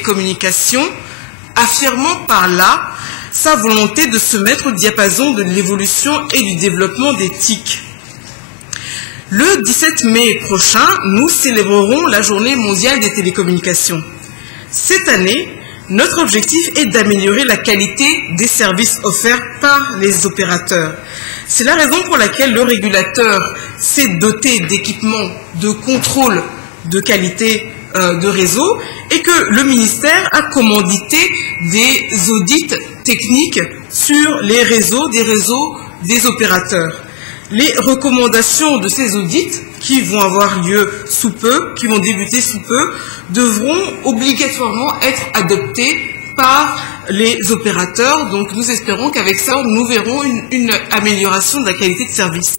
communications, affirmant par là sa volonté de se mettre au diapason de l'évolution et du développement des TIC. Le 17 mai prochain, nous célébrerons la Journée mondiale des télécommunications. Cette année, notre objectif est d'améliorer la qualité des services offerts par les opérateurs. C'est la raison pour laquelle le régulateur s'est doté d'équipements de contrôle de qualité de réseau et que le ministère a commandité des audits techniques sur les réseaux des opérateurs. Les recommandations de ces audits, qui vont avoir lieu sous peu, qui vont débuter sous peu, devront obligatoirement être adoptées par les opérateurs. Donc nous espérons qu'avec ça, nous verrons une amélioration de la qualité de service.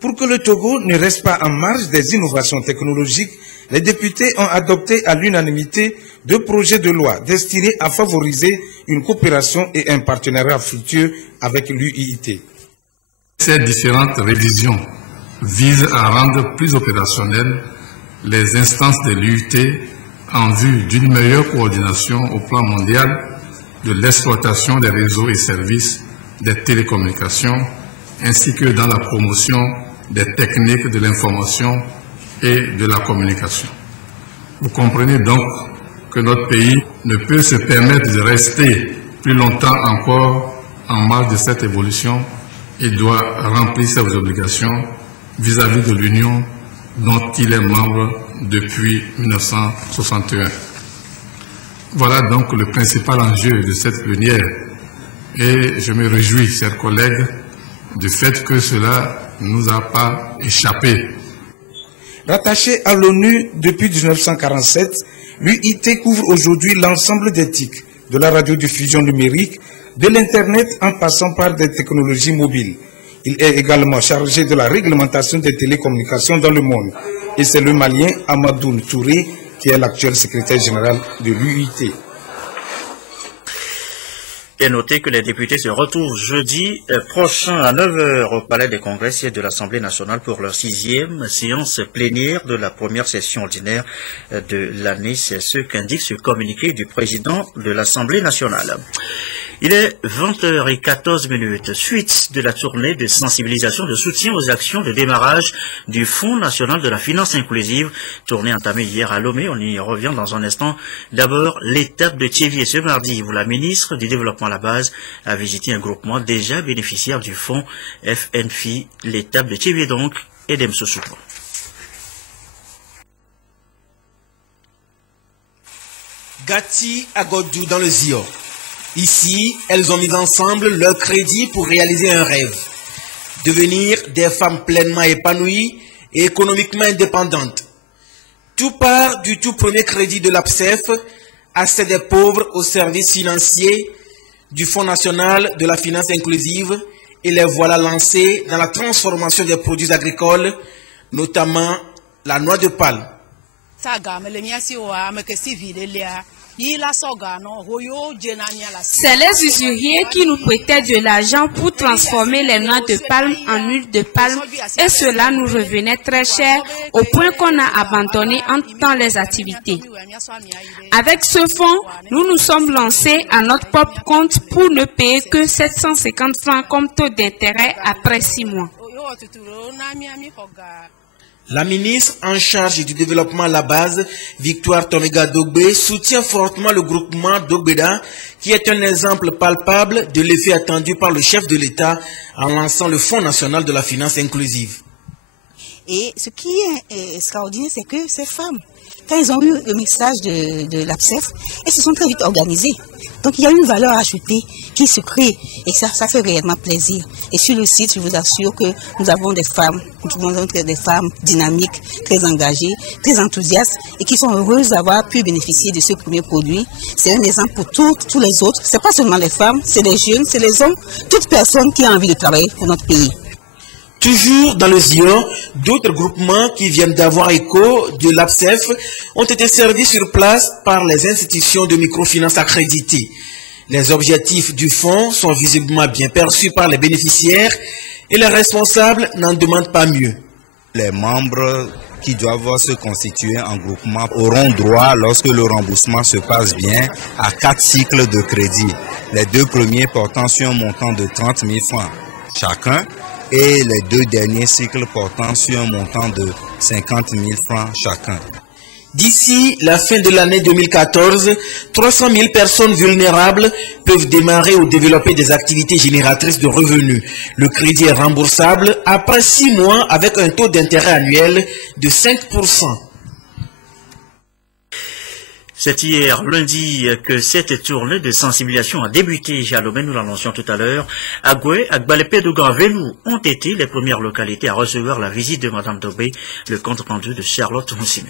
Pour que le Togo ne reste pas en marge des innovations technologiques, les députés ont adopté à l'unanimité 2 projets de loi destinés à favoriser une coopération et un partenariat fructueux avec l'UIT. Ces différentes révisions visent à rendre plus opérationnelles les instances de l'UIT en vue d'une meilleure coordination au plan mondial de l'exploitation des réseaux et services des télécommunications, ainsi que dans la promotion des techniques de l'information et de la communication. Vous comprenez donc que notre pays ne peut se permettre de rester plus longtemps encore en marge de cette évolution. Il doit remplir ses obligations vis-à-vis de l'Union dont il est membre depuis 1961. Voilà donc le principal enjeu de cette plénière et je me réjouis, chers collègues, du fait que cela ne nous a pas échappé. Rattaché à l'ONU depuis 1947, l'UIT couvre aujourd'hui l'ensemble des TIC, de la radiodiffusion numérique, de l'Internet en passant par des technologies mobiles. Il est également chargé de la réglementation des télécommunications dans le monde. Et c'est le Malien Amadou Touré qui est l'actuel secrétaire général de l'UIT. Et notez que les députés se retrouvent jeudi prochain à 9h au Palais des Congrès de l'Assemblée nationale pour leur 6e séance plénière de la première session ordinaire de l'année. C'est ce qu'indique ce communiqué du président de l'Assemblée nationale. Il est 20h14, suite de la tournée de sensibilisation de soutien aux actions de démarrage du Fonds national de la finance inclusive, tournée entamée hier à Lomé. On y revient dans un instant. D'abord, l'étape de Thiévié. Ce mardi, où la ministre du Développement à la base a visité un groupement déjà bénéficiaire du fonds FNFI. L'étape de Thiévié donc, et d'Emsosoupo. Gati Agodou dans le Zio. Ici, elles ont mis ensemble leur crédit pour réaliser un rêve. Devenir des femmes pleinement épanouies et économiquement indépendantes. Tout part du tout premier crédit de l'APSEF, accès des pauvres aux services financiers du Fonds national de la finance inclusive, et les voilà lancés dans la transformation des produits agricoles, notamment la noix de palme. C'est les usuriers qui nous prêtaient de l'argent pour transformer les noix de palme en huile de palme et cela nous revenait très cher au point qu'on a abandonné en temps les activités. Avec ce fonds, nous nous sommes lancés à notre propre compte pour ne payer que 750 francs comme taux d'intérêt après 6 mois. La ministre en charge du développement à la base, Victoire Tomega Dogbe, soutient fortement le groupement Dogbeda, qui est un exemple palpable de l'effet attendu par le chef de l'État en lançant le Fonds national de la finance inclusive. Et ce qui est extraordinaire, c'est que ces femmes, quand elles ont eu le message de l'APSEF, elles se sont très vite organisées. Donc il y a une valeur ajoutée qui se crée et ça fait réellement plaisir. Et sur le site, je vous assure que nous avons des femmes dynamiques, très engagées, très enthousiastes et qui sont heureuses d'avoir pu bénéficier de ce premier produit. C'est un exemple pour tous les autres. Ce n'est pas seulement les femmes, c'est les jeunes, c'est les hommes, toute personne qui a envie de travailler pour notre pays. Toujours dans le Zion, d'autres groupements qui viennent d'avoir écho de l'APSEF ont été servis sur place par les institutions de microfinance accréditées. Les objectifs du fonds sont visiblement bien perçus par les bénéficiaires et les responsables n'en demandent pas mieux. Les membres qui doivent se constituer en groupement auront droit, lorsque le remboursement se passe bien, à 4 cycles de crédit. Les 2 premiers portant sur un montant de 30 000 francs chacun et les 2 derniers cycles portant sur un montant de 50 000 francs chacun. D'ici la fin de l'année 2014, 300 000 personnes vulnérables peuvent démarrer ou développer des activités génératrices de revenus. Le crédit est remboursable après 6 mois avec un taux d'intérêt annuel de 5%. C'est hier, lundi, que cette tournée de sensibilisation a débuté. Jalomé, nous l'annoncions tout à l'heure. Agoué, Agbalépé, Dougan-Vénou ont été les premières localités à recevoir la visite de Mme Dobé, le compte rendu de Charlotte Moussime.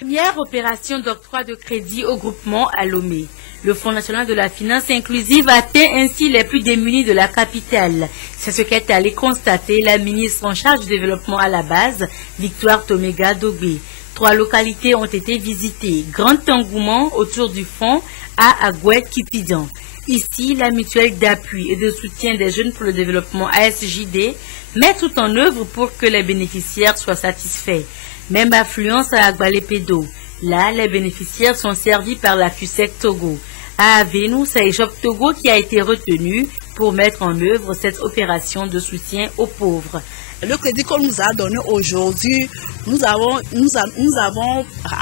Première opération d'octroi de crédit au groupement à Lomé. Le Fonds national de la finance inclusive atteint ainsi les plus démunis de la capitale. C'est ce qu'est allé constater la ministre en charge du développement à la base, Victoire Toméga Dobé. 3 localités ont été visitées. Grand engouement autour du fonds à Agouet-Kipidan. Ici, la mutuelle d'appui et de soutien des jeunes pour le développement ASJD met tout en œuvre pour que les bénéficiaires soient satisfaits. Même affluence à Agbalépédo. Là, les bénéficiaires sont servis par la FUSEC Togo. À Avenou, c'est Ejop Togo qui a été retenu pour mettre en œuvre cette opération de soutien aux pauvres. Le crédit qu'on nous a donné aujourd'hui, nous avons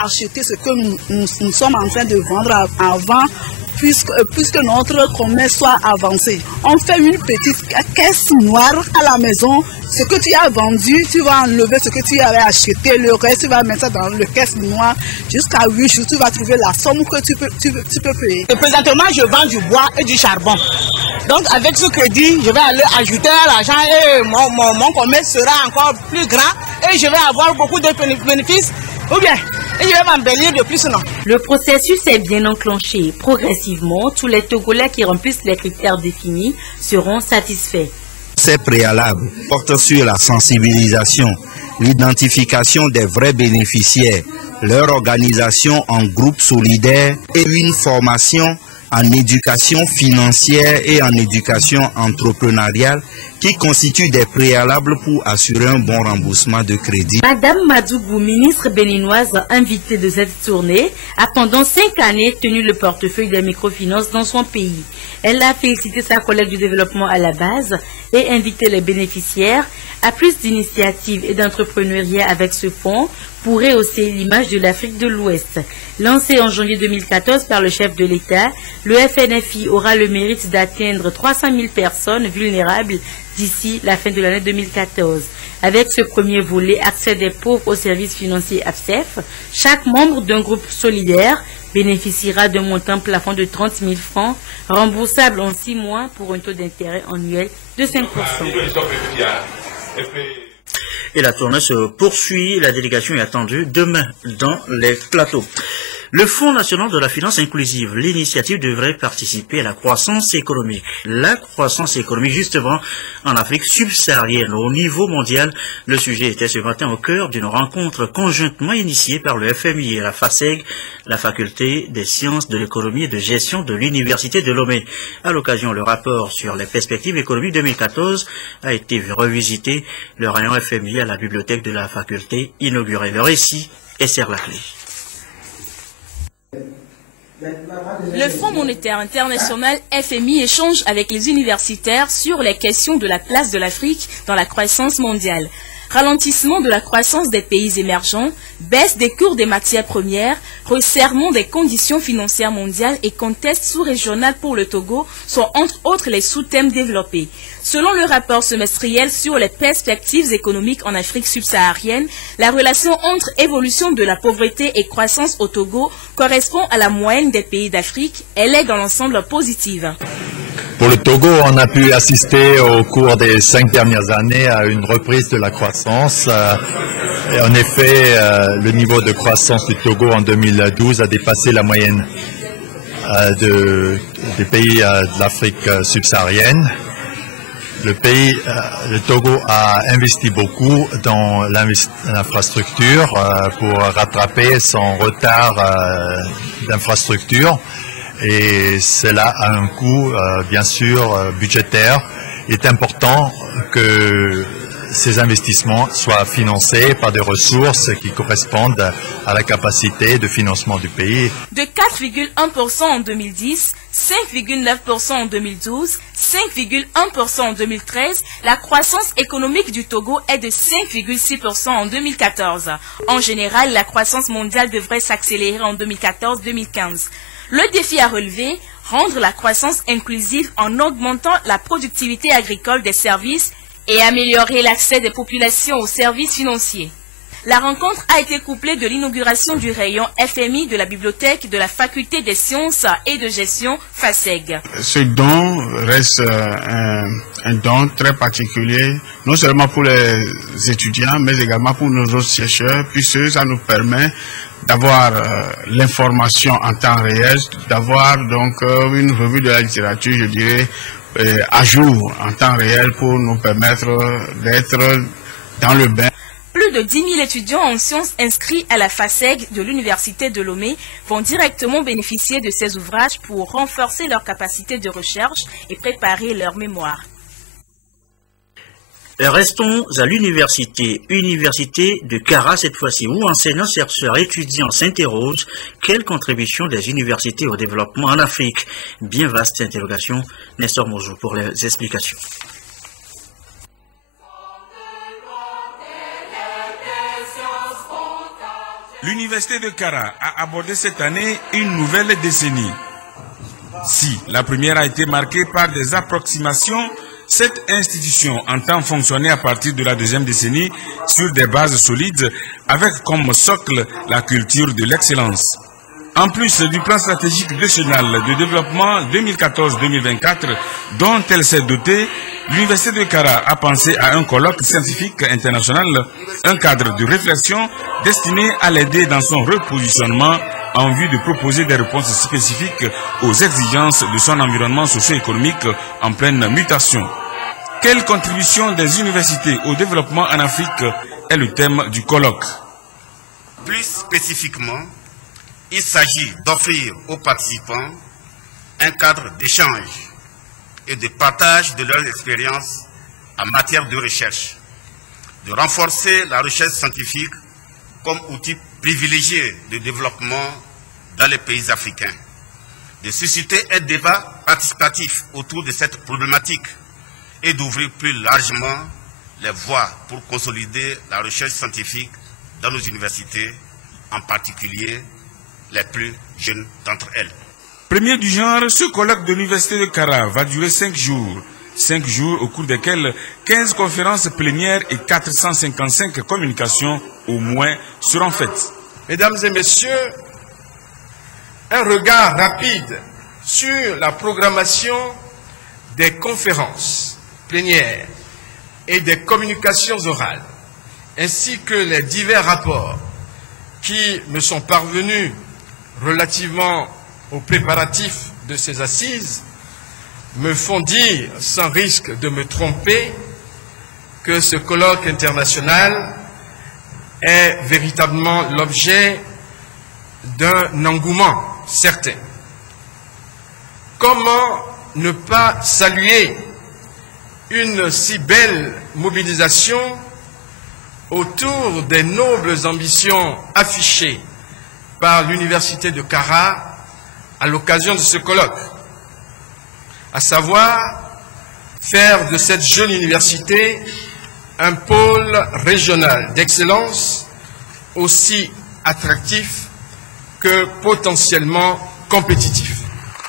acheté ce que nous sommes en train de vendre avant, puisque notre commerce soit avancé. On fait une petite caisse noire à la maison. Ce que tu as vendu, tu vas enlever ce que tu avais acheté. Le reste, tu vas mettre ça dans le caisse noire. Jusqu'à 8 jours, tu vas trouver la somme que tu peux payer. Et présentement, je vends du bois et du charbon. Donc, avec ce crédit, je vais aller ajouter l'argent et mon commerce sera encore plus grand et je vais avoir beaucoup de bénéfices. Ou bien, et je vais m'embellir de plus, non. Le processus est bien enclenché. Progressivement, tous les Togolais qui remplissent les critères définis seront satisfaits. Ces préalables portent sur la sensibilisation, l'identification des vrais bénéficiaires, leur organisation en groupe solidaire et une formation en éducation financière et en éducation entrepreneuriale qui constituent des préalables pour assurer un bon remboursement de crédit. Madame Madougou, ministre béninoise invitée de cette tournée, a pendant 5 années tenu le portefeuille des microfinances dans son pays. Elle a félicité sa collègue du développement à la base et invité les bénéficiaires à plus d'initiatives et d'entrepreneuriat avec ce fonds pour rehausser l'image de l'Afrique de l'Ouest. Lancé en janvier 2014 par le chef de l'État, le FNFI aura le mérite d'atteindre 300 000 personnes vulnérables d'ici la fin de l'année 2014. Avec ce premier volet, accès des pauvres aux services financiers AFSEF, chaque membre d'un groupe solidaire bénéficiera d'un montant plafond de 30 000 francs, remboursable en 6 mois pour un taux d'intérêt annuel de 5%. Et la tournée se poursuit. La délégation est attendue demain dans les plateaux. Le Fonds national de la finance inclusive, l'initiative devrait participer à la croissance économique. La croissance économique, justement, en Afrique subsaharienne, au niveau mondial. Le sujet était ce matin au cœur d'une rencontre conjointement initiée par le FMI et la FASEG, la Faculté des sciences de l'économie et de gestion de l'Université de Lomé. À l'occasion, le rapport sur les perspectives économiques 2014 a été revisité. Le rayon FMI à la bibliothèque de la faculté inaugurée. Le récit est Serre la clé. Le Fonds monétaire international FMI échange avec les universitaires sur les questions de la place de l'Afrique dans la croissance mondiale. Ralentissement de la croissance des pays émergents, baisse des cours des matières premières, resserrement des conditions financières mondiales et contexte sous-régional pour le Togo sont entre autres les sous-thèmes développés. Selon le rapport semestriel sur les perspectives économiques en Afrique subsaharienne, la relation entre évolution de la pauvreté et croissance au Togo correspond à la moyenne des pays d'Afrique. Elle est dans l'ensemble positive. Pour le Togo, on a pu assister au cours des 5 dernières années à une reprise de la croissance. Et en effet, le niveau de croissance du Togo en 2012 a dépassé la moyenne des pays de l'Afrique subsaharienne. Le Togo a investi beaucoup dans l'infrastructure pour rattraper son retard d'infrastructure. Et cela a un coût, bien sûr, budgétaire. Il est important que ces investissements soient financés par des ressources qui correspondent à la capacité de financement du pays. De 4,1% en 2010, 5,9% en 2012, 5,1% en 2013, la croissance économique du Togo est de 5,6% en 2014. En général, la croissance mondiale devrait s'accélérer en 2014-2015. Le défi à relever, rendre la croissance inclusive en augmentant la productivité agricole des services et améliorer l'accès des populations aux services financiers. La rencontre a été couplée de l'inauguration du rayon FMI de la bibliothèque de la faculté des sciences et de gestion FASEG. Ce don reste un don très particulier, non seulement pour les étudiants, mais également pour nos autres chercheurs, puisque ça nous permet d'avoir l'information en temps réel, d'avoir donc une revue de la littérature, je dirais, à jour, en temps réel, pour nous permettre d'être dans le bain. Plus de 10 000 étudiants en sciences inscrits à la FASEG de l'Université de Lomé vont directement bénéficier de ces ouvrages pour renforcer leur capacité de recherche et préparer leur mémoire. Restons à l'université de Kara cette fois-ci, où enseignants, chercheurs, étudiants s'interrogent quelle contribution des universités au développement en Afrique. Bien vaste interrogation. Nestor Mojo pour les explications. L'université de Kara a abordé cette année une nouvelle décennie. Si la première a été marquée par des approximations, cette institution entend fonctionner à partir de la deuxième décennie sur des bases solides avec comme socle la culture de l'excellence. En plus du plan stratégique national de développement 2014-2024 dont elle s'est dotée, l'Université de Kara a pensé à un colloque scientifique international, un cadre de réflexion destiné à l'aider dans son repositionnement en vue de proposer des réponses spécifiques aux exigences de son environnement socio-économique en pleine mutation. Quelle contribution des universités au développement en Afrique est le thème du colloque. Plus spécifiquement, il s'agit d'offrir aux participants un cadre d'échange et de partage de leurs expériences en matière de recherche, de renforcer la recherche scientifique comme outil privilégié de développement dans les pays africains, de susciter un débat participatif autour de cette problématique et d'ouvrir plus largement les voies pour consolider la recherche scientifique dans nos universités, en particulier les plus jeunes d'entre elles. Premier du genre, ce colloque de l'Université de Kara va durer 5 jours. 5 jours au cours desquels 15 conférences plénières et 455 communications au moins seront faites. Mesdames et messieurs, un regard rapide sur la programmation des conférences plénières et des communications orales, ainsi que les divers rapports qui me sont parvenus relativement aux préparatifs de ces assises, me font dire, sans risque de me tromper, que ce colloque international est véritablement l'objet d'un engouement certain. Comment ne pas saluer une si belle mobilisation autour des nobles ambitions affichées par l'Université de Kara à l'occasion de ce colloque, à savoir faire de cette jeune université un pôle régional d'excellence aussi attractif que potentiellement compétitif.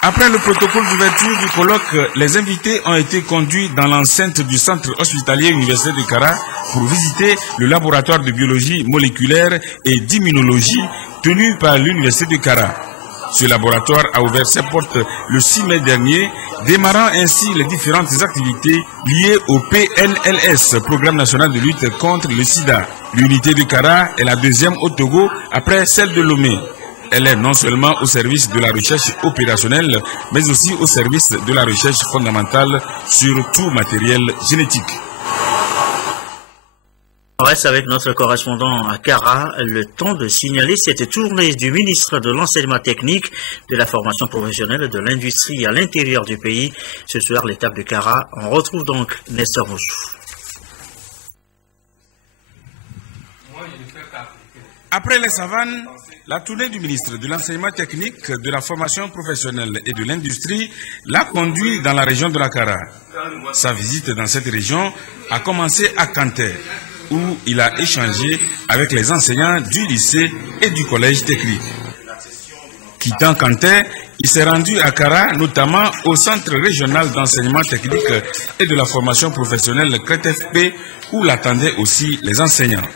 Après le protocole d'ouverture du colloque, les invités ont été conduits dans l'enceinte du centre hospitalier Université de Kara pour visiter le laboratoire de biologie moléculaire et d'immunologie tenu par l'Université de Kara. Ce laboratoire a ouvert ses portes le 6 mai dernier, démarrant ainsi les différentes activités liées au PNLS, Programme national de lutte contre le sida. L'unité de Kara est la deuxième au Togo après celle de Lomé. Elle est non seulement au service de la recherche opérationnelle, mais aussi au service de la recherche fondamentale sur tout matériel génétique. On reste avec notre correspondant à Kara, le temps de signaler cette tournée du ministre de l'Enseignement technique, de la formation professionnelle et de l'industrie à l'intérieur du pays. Ce soir, l'étape de Kara, on retrouve donc Nestor Mouchou. Après les savanes, la tournée du ministre de l'Enseignement technique, de la formation professionnelle et de l'industrie l'a conduit dans la région de la Kara. Sa visite dans cette région a commencé à Kanté, où il a échangé avec les enseignants du lycée et du collège technique. Quittant Kanté, il s'est rendu à Kara, notamment au Centre régional d'enseignement technique et de la formation professionnelle CRETFP, où l'attendaient aussi les enseignants.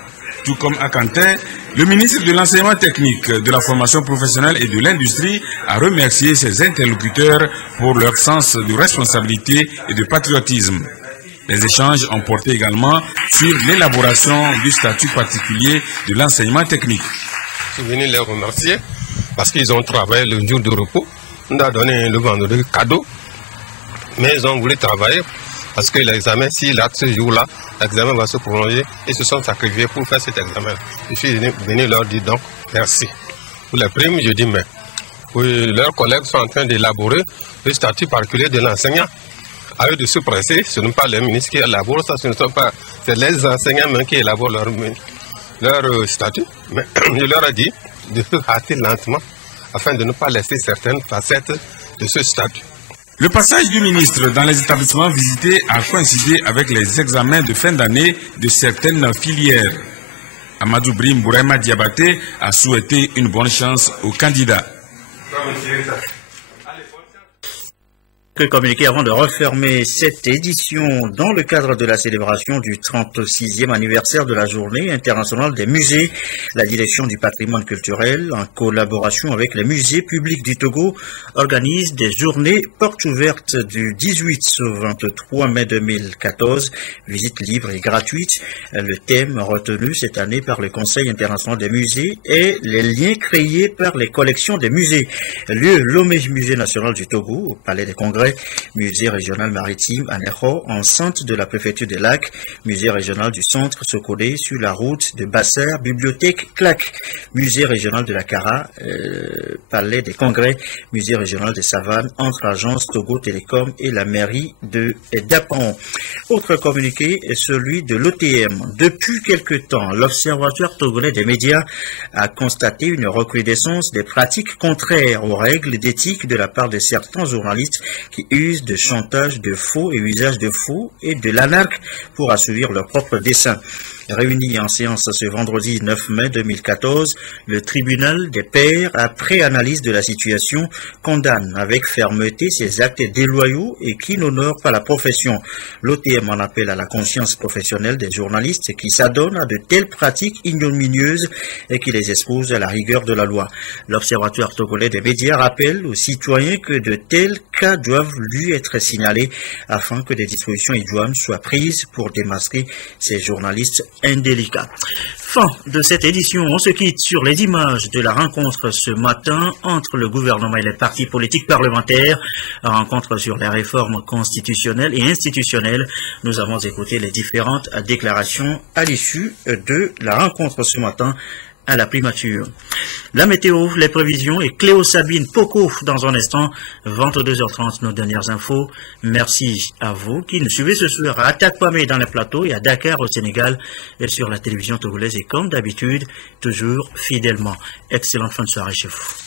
Tout comme à Kanté, le ministre de l'Enseignement technique, de la formation professionnelle et de l'industrie a remercié ses interlocuteurs pour leur sens de responsabilité et de patriotisme. Les échanges ont porté également sur l'élaboration du statut particulier de l'enseignement technique. Je suis venu les remercier parce qu'ils ont travaillé le jour de repos. On a donné le vendredi cadeau, mais ils ont voulu travailler parce que l'examen, s'il a ce jour-là, l'examen va se prolonger et se sont sacrifiés pour faire cet examen. Je suis venu leur dire donc merci. Pour les primes, je dis mais leurs collègues sont en train d'élaborer le statut particulier de l'enseignant. À eux de se presser, ce ne sont pas les ministres qui élaborent ça, c'est les enseignants même qui élaborent leur statut. Mais je leur ai dit de se hâter lentement afin de ne pas laisser certaines facettes de ce statut. Le passage du ministre dans les établissements visités a coïncidé avec les examens de fin d'année de certaines filières. Amadou Brim Bourema Diabaté a souhaité une bonne chance aux candidats. Communiqué avant de refermer cette édition dans le cadre de la célébration du 36e anniversaire de la Journée internationale des musées. La direction du patrimoine culturel, en collaboration avec les musées publics du Togo, organise des journées portes ouvertes du 18 au 23 mai 2014, visite libre et gratuite. Le thème retenu cette année par le Conseil international des musées est les liens créés par les collections des musées. Lieu Lomé Musée national du Togo, au Palais des Congrès, musée régional maritime à Nero, enceinte de la préfecture des lacs, musée régional du centre Sokodé sur la route de Basser, bibliothèque Clac, musée régional de la Kara, palais des congrès, musée régional des savanes, entre agence Togo Télécom et la mairie de Dapan. Autre communiqué est celui de l'OTM. Depuis quelque temps, l'Observatoire togolais des médias a constaté une recrudescence des pratiques contraires aux règles d'éthique de la part de certains journalistes qui usent de chantage de faux et usage de faux et de l'anarque pour assouvir leurs propres desseins. Réuni en séance ce vendredi 9 mai 2014, le tribunal des pairs, après analyse de la situation, condamne avec fermeté ces actes déloyaux et qui n'honorent pas la profession. L'OTM en appelle à la conscience professionnelle des journalistes qui s'adonnent à de telles pratiques ignominieuses et qui les exposent à la rigueur de la loi. L'Observatoire togolais des médias rappelle aux citoyens que de tels cas doivent lui être signalés afin que des dispositions idoines soient prises pour démasquer ces journalistes indélicat. Fin de cette édition. On se quitte sur les images de la rencontre ce matin entre le gouvernement et les partis politiques parlementaires. Rencontre sur les réformes constitutionnelles et institutionnelles. Nous avons écouté les différentes déclarations à l'issue de la rencontre ce matin à la primature. La météo, les prévisions et Cléo Sabine Poko dans un instant, 22h30, nos dernières infos. Merci à vous qui nous suivez ce soir à Atakpamé dans les plateaux et à Dakar au Sénégal et sur la télévision togolaise et comme d'habitude, toujours fidèlement. Excellente fin de soirée chez vous.